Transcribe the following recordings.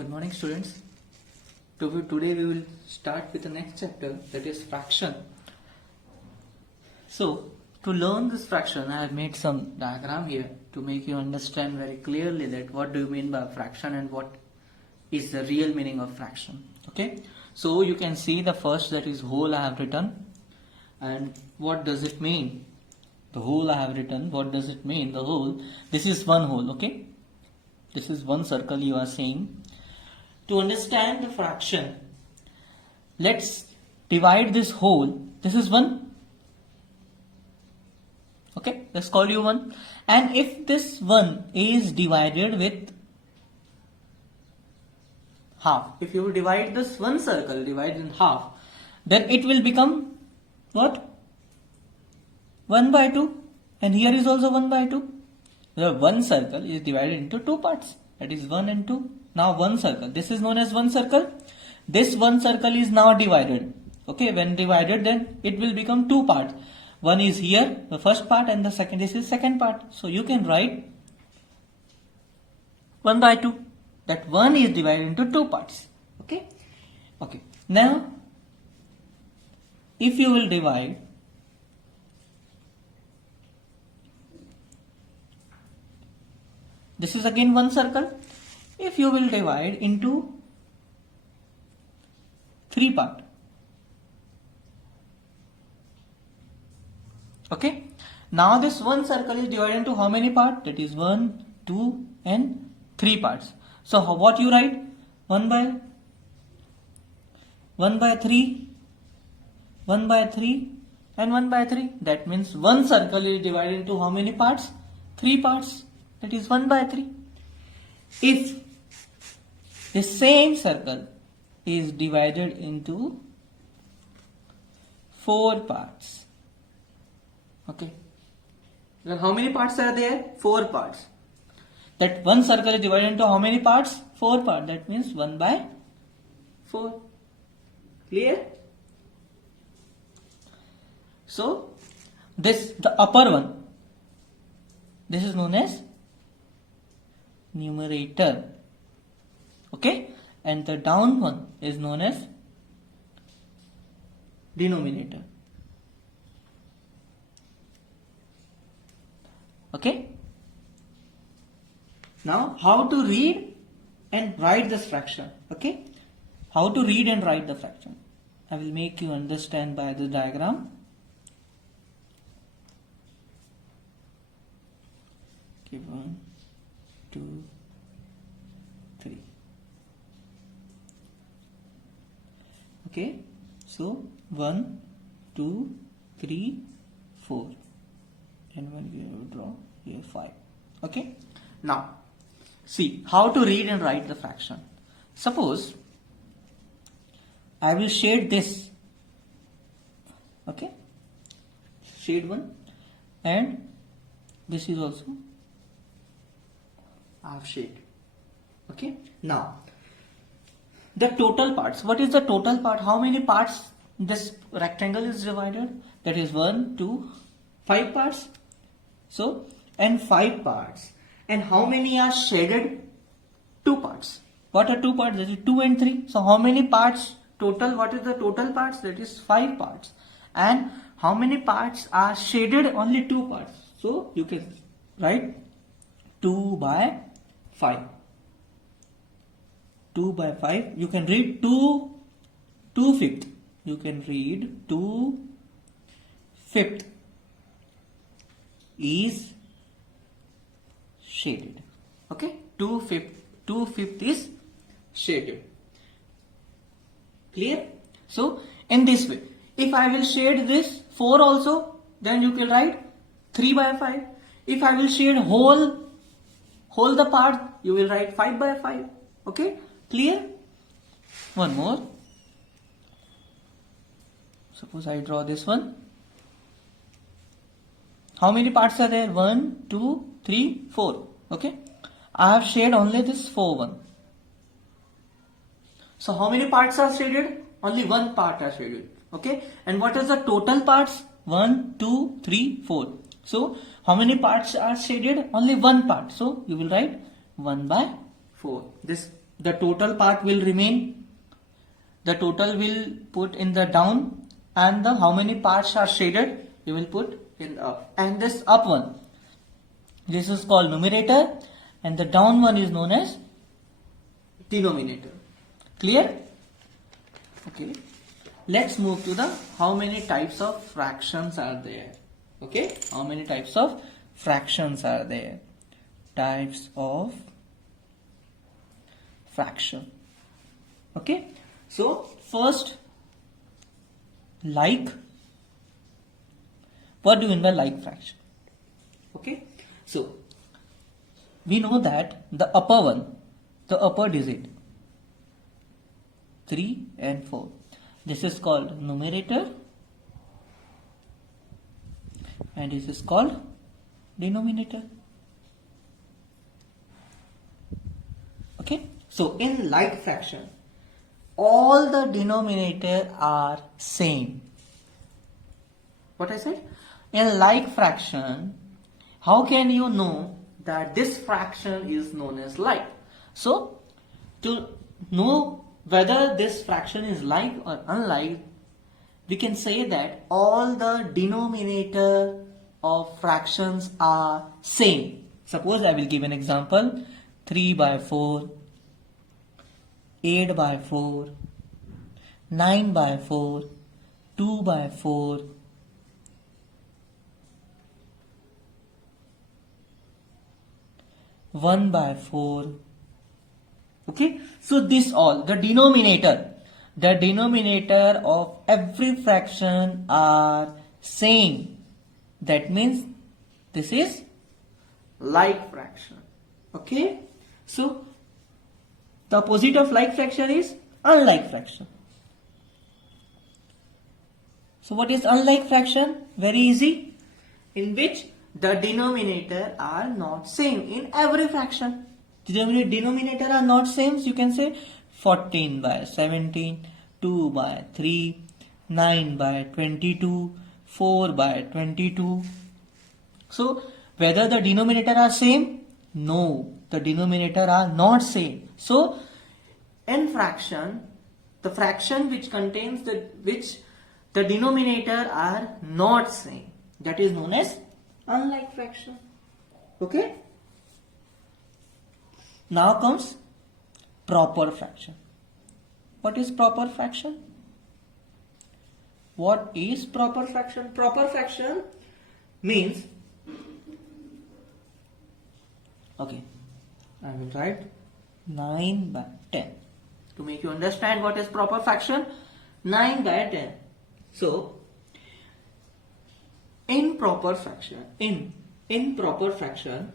Good morning, students. Today we will start with the next chapter, that is fraction. So, to learn this fraction, I have made some diagram here to make you understand very clearly that what do you mean by fraction and what is the real meaning of fraction. Okay. So you can see the first, that is whole, I have written. And what does it mean? The whole I have written. What does it mean? The whole. This is one whole. Okay. This is one circle you are seeing. To understand the fraction, let's divide this whole. This is 1. Okay, let's call you 1. And if this 1 is divided with half, if you divide this one circle, divide in half, then it will become what? 1 by 2. And here is also 1 by 2. The one circle is divided into two parts. That is 1 and 2. Now one circle. This is known as one circle. This one circle is now divided. Okay, when divided, then it will become two parts. One is here, the first part, and the second is the second part. So you can write 1 by 2. That 1 is divided into two parts. Okay. Okay. Now, if you will divide this is again one circle. If you will divide into 3 parts. Okay. Now this one circle is divided into how many parts? That is 1, 2 and 3 parts. So what you write? 1 by 3, 1 by 3 and 1 by 3. That means one circle is divided into how many parts? 3 parts. That is 1 by 3. If the same circle is divided into 4 parts. Okay. Then how many parts are there? 4 parts. That one circle is divided into how many parts? 4 parts. That means 1 by 4. Clear? So, the upper one, this is known as numerator. Okay, and the down one is known as denominator. Okay. Now, how to read and write this fraction? Okay, how to read and write the fraction? I will make you understand by the diagram. Okay, 1, 2, 3. Okay, so 1, 2, 3, 4, and when we will draw here 5. Okay, now see how to read and write the fraction. Suppose I will shade this. Okay, shade 1, and this is also I have shade. Okay, now the total parts. What is the total part? How many parts this rectangle is divided? That is 1, 2, 5 parts. So, and 5 parts. And how many are shaded? 2 parts. What are 2 parts? That is 2 and 3. So, how many parts total? What is the total parts? That is 5 parts. And how many parts are shaded? Only 2 parts. So, you can write 2 by 5. 2 by 5. You can read 2/5. You can read 2/5 is shaded. Okay, 2/5 is shaded. Clear? So in this way, if I will shade this 4 also, then you can write 3 by 5. If I will shade whole the part, you will write 5 by 5. Okay, clear? One more. Suppose I draw this one. How many parts are there? 1, 2, 3, 4. Okay. I have shaded only this 4 one. So how many parts are shaded? Only 1 part are shaded. Okay. And what is the total parts? 1, 2, 3, 4. So how many parts are shaded? Only 1 part. So you will write 1 by 4. This the total part will remain, the total will put in the down, and the how many parts are shaded you will put in the up. And this up one, this is called numerator, and the down one is known as denominator. Clear? Okay. Let's move to the how many types of fractions are there. Okay, how many types of fractions are there? Types of fraction. Okay, so first, like. What do you mean by like fraction? Okay, so we know that the upper one, the upper digit, 3 and 4. This is called numerator and this is called denominator. Okay, so in like fraction, all the denominator are same. What I said? In like fraction, how can you know that this fraction is known as like? So, to know whether this fraction is like or unlike, we can say that all the denominator of fractions are same. Suppose I will give an example: 3 by 4, 8 by 4, 9 by 4, 2 by 4, 1 by 4. Okay, so this all the denominator of every fraction are same. That means this is like fraction. Okay, so the opposite of like fraction is unlike fraction. So what is unlike fraction? Very easy. In which the denominator are not same in every fraction. Denominator are not same. So you can say 14 by 17, 2 by 3, 9 by 22, 4 by 22. So whether the denominator are same? No, the denominator are not same. So in fraction, the fraction which contains the denominator are not same, that is known as unlike fraction. Okay. Now comes proper fraction. What is proper fraction? What is proper fraction? Proper fraction means, okay, I will write 9 by 10 to make you understand what is proper fraction. 9 by 10. So in proper fraction, in proper fraction,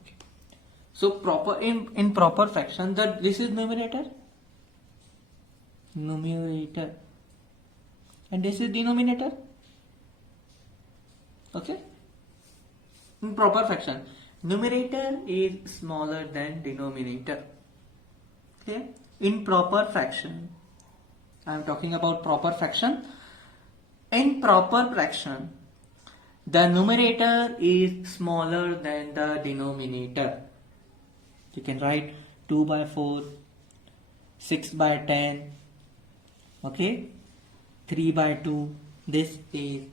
okay. So proper in proper fraction, that this is numerator, and this is denominator. Okay, in proper fraction, numerator is smaller than denominator. Okay, in proper fraction, I am talking about proper fraction. In proper fraction, the numerator is smaller than the denominator. You can write 2 by 4, 6 by 10, okay, 3 by 2. This is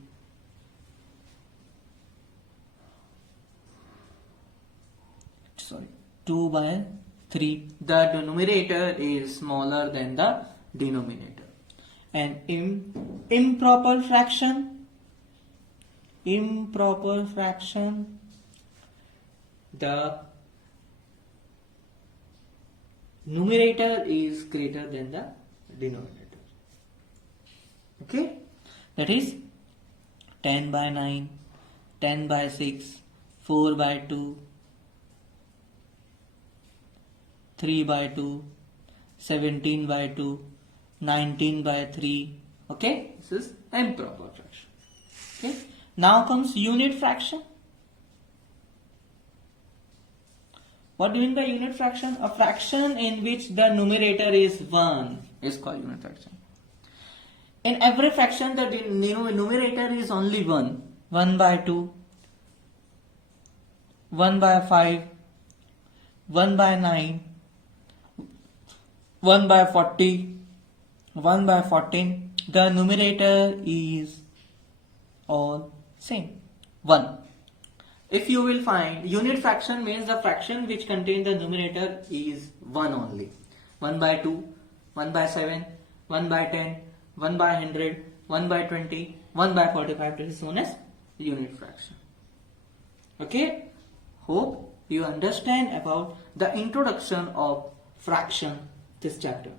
2 by 3. The numerator is smaller than the denominator. And in improper fraction, the numerator is greater than the denominator. Okay, that is 10 by 9, 10 by 6, 4 by 2, 3 by 2, 17 by 2, 19 by 3. Okay, this is improper fraction. Okay, now comes unit fraction. What do you mean by unit fraction? A fraction in which the numerator is 1 is called unit fraction. In every fraction, the numerator is only 1. 1 by 2, 1 by 5, 1 by 9, 1 by 40, 1 by 14. The numerator is all same. 1. If you will find unit fraction means the fraction which contains the numerator is 1 only. 1 by 2, 1 by 7, 1 by 10, 1 by 100, 1 by 20, 1 by 45. This is known as unit fraction. Okay? Hope you understand about the introduction of fraction, this chapter.